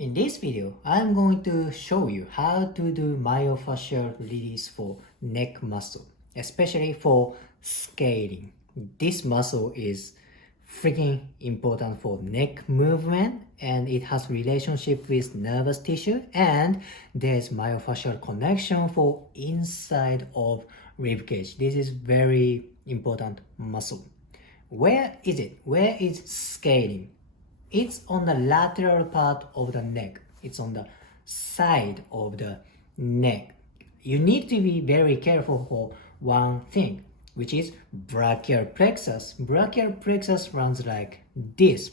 In this video, I'm going to show you how to do myofascial release for neck muscle, especially for scaling. This muscle is freaking important for neck movement and it has relationship with nervous tissue, and there's myofascial connection for inside of rib cage. This is very important muscle. Where is it? Where is scaling? It's on the lateral part of the neck. It's on the side of the neck. You need to be very careful for one thing, which is brachial plexus. Brachial plexus runs like this.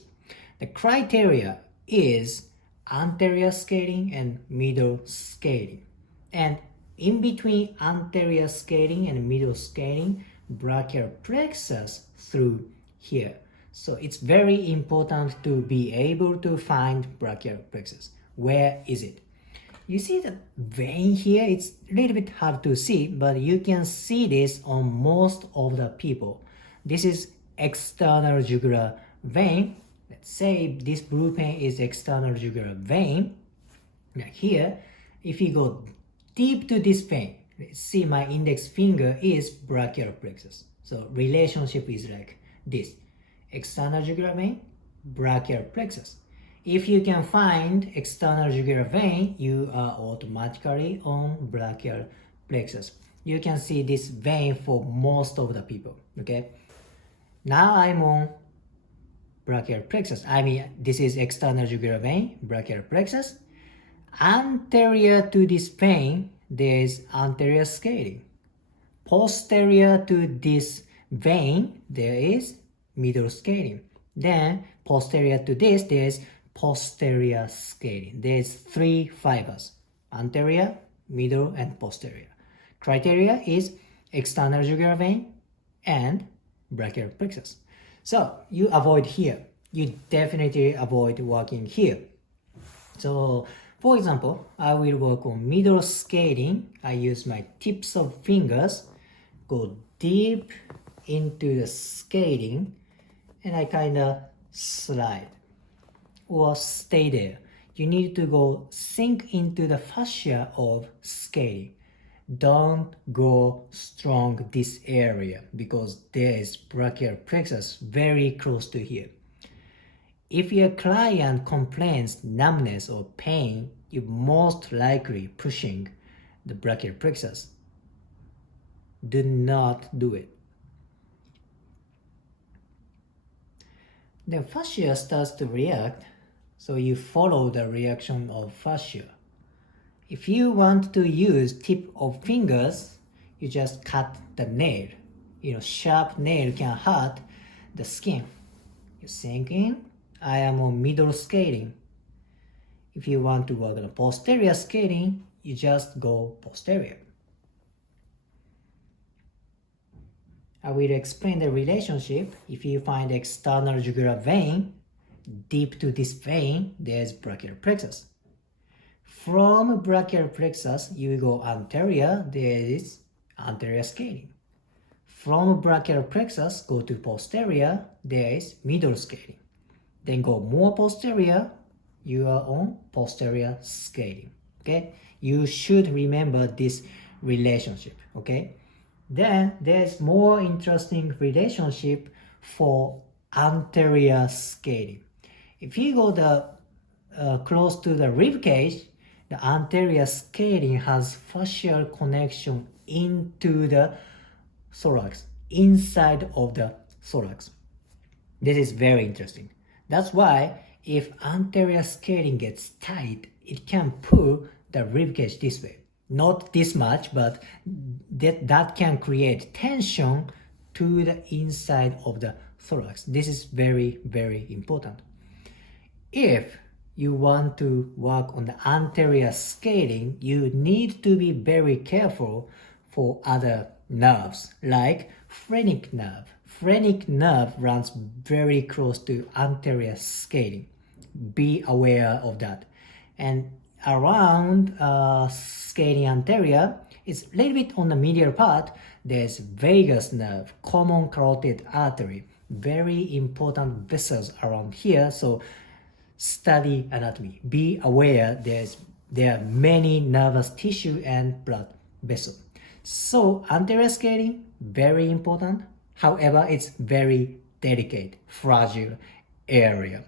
The criteria is anterior scaling and middle scaling. And in between anterior scaling and middle scaling, brachial plexus through here. So it's very important to be able to find brachial plexus. Where is it? You see the vein here? It's a little bit hard to see, but you can see this on most of the people. This is external jugular vein. Let's say this blue pen is external jugular vein. Now here, if you go deep to this vein, let's see my index finger is brachial plexus. So relationship is like this. External jugular vein, brachial plexus. If you can find external jugular vein, you are automatically on brachial plexus. You can see this vein for most of the people, okay? Now I'm on brachial plexus. This is external jugular vein, brachial plexus. Anterior to this vein, there is anterior scaling. Posterior to this vein, there is middle scaling. Then posterior to this, there's posterior scaling. There's 3 fibers: anterior, middle, and posterior. Criteria is external jugular vein and brachial plexus. So you avoid here. You definitely avoid working here. So for example, I will work on middle scaling. I use my tips of fingers, go deep into the scaling, and I kind of slide or stay there. You need to go sink into the fascia of scaling. Don't go strong this area because there is brachial plexus very close to here. If your client complains numbness or pain, you're most likely pushing the brachial plexus. Do not do it. Then fascia starts to react, so you follow the reaction of fascia. If you want to use tip of fingers, you just cut the nail. Sharp nail can hurt the skin. You sink in. I am on middle scaling. If you want to work on posterior scaling, you just go posterior. I will explain the relationship. If you find external jugular vein, deep to this vein, there's brachial plexus. From brachial plexus, you go anterior, there is anterior scaling. From brachial plexus, go to posterior, there is middle scaling. Then go more posterior, you are on posterior scaling. Okay? You should remember this relationship. Okay? Then there's more interesting relationship for anterior scaling. If you go close to the rib cage, the anterior scaling has fascial connection into the thorax, inside of the thorax. This is very interesting. That's why if anterior scaling gets tight, it can pull the rib cage this way. Not this much, but that can create tension to the inside of the thorax. This is very, very important. If you want to work on the anterior scaling, you need to be very careful for other nerves, like phrenic nerve. Phrenic nerve runs very close to anterior scaling. Be aware of that. And around scaling anterior, it's a little bit on the medial part, there's vagus nerve, common carotid artery, very important vessels around here. So study anatomy. Be aware there are many nervous tissue and blood vessel. So anterior scaling, very important. However, it's very delicate, fragile area.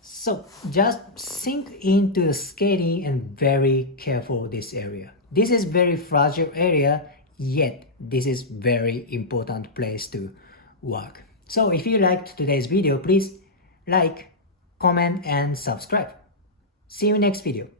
So just sink into the scaling and very careful this area. This is very fragile area, yet this is very important place to work. So if you liked today's video, please like, comment and subscribe. See you next video.